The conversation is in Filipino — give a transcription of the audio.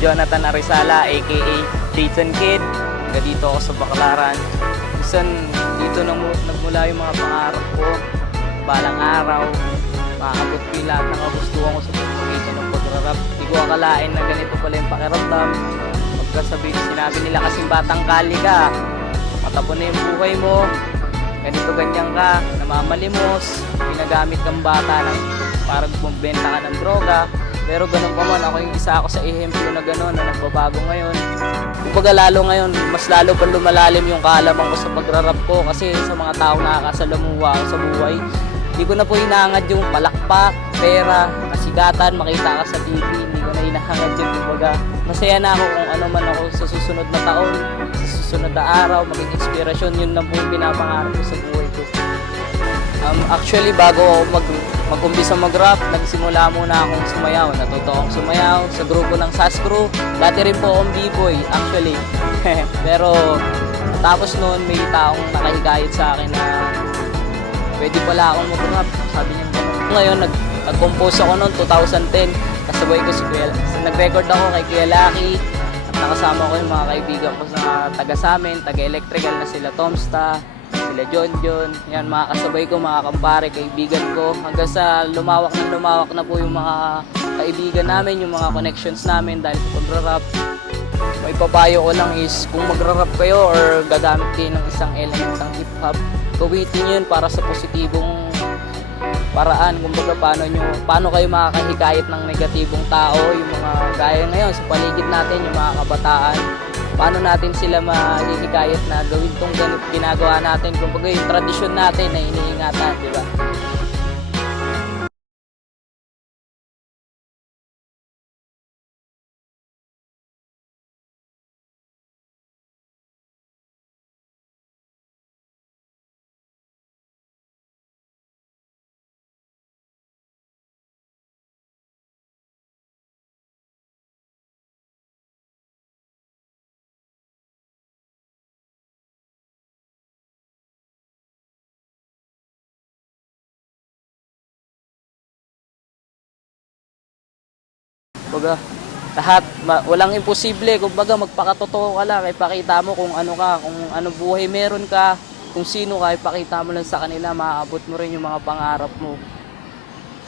Jonathan Arizala aka Jason Kid. Hanggang dito ako sa Baclaran. Minsan dito nagmula yung mga pangarap ko. Balang araw, maabot ko yung lahat ng kagustuhan ko sa pagpagito ng pagrarap. Hindi ko akalain na ganito pala yung pakiramdam. Sinabi nila kasing batang kali ka, matapon na yung buhay mo, ganito ganyan ka, namamalimos, ginagamit kang bata para bumbenta ka ng droga. Pero ganun pa man, ako yung isa ako sa ehemplo na gano'n, na nagbabago ngayon. Kumbaga lalo ngayon, mas lalo pa lumalalim yung kaalaman ko sa pagrarap ko kasi sa mga taong nakakasalamuha ako sa buhay. Hindi ko na po hinahangad yung palakpak, pera, kasigatan, makita ka sa TV, hindi ko na hinahangad yung kumbaga. Masaya na ako kung ano man ako sa susunod na taon, sa susunod na araw, maging inspirasyon, yun lang po yung pinapangarap ko sa buhay ko. Actually, bago ako mag-umpisa mag-rap, nagsimula muna akong sumayaw. Natuto akong sumayaw sa grupo ng SAS Crew. Dati rin po akong b-boy, actually. Pero tapos noon, may taong nakahikayat sa akin na pwede pala akong mag-rap. Sabi niya gano'n. Ngayon, nag-compose ako noon 2010. Kasabay ko si Kuya, nag-record ako kay Kuya Lucky. At nakasama ko yung mga kaibigan ko na taga sa amin, taga-electrical na sila Tomsta, sila John. Yan, mga kasabay ko, mga kampare, kaibigan ko. Hanggang sa lumawak na po yung mga kaibigan namin, yung mga connections namin dahil sa pagrarap. May papayo ko lang is kung magrarap kayo or gagamit kayo ng isang element ng hip-hop, gawin yun para sa positibong paraan. Kumbaga paano kayo makakahikayat ng negatibong tao, yung mga gaya ngayon sa paligid natin, yung mga kabataan. Paano natin sila mahihikayat na gawin tong ganito ginagawa natin, kumbaga yung tradisyon natin na iniingatan, di ba? Kumbaga, walang imposible. Kumbaga, magpakatotoo ka lang. Ipakita mo kung ano ka, kung ano buhay meron ka, kung sino ka, ipakita mo lang sa kanila, maaabot mo rin yung mga pangarap mo.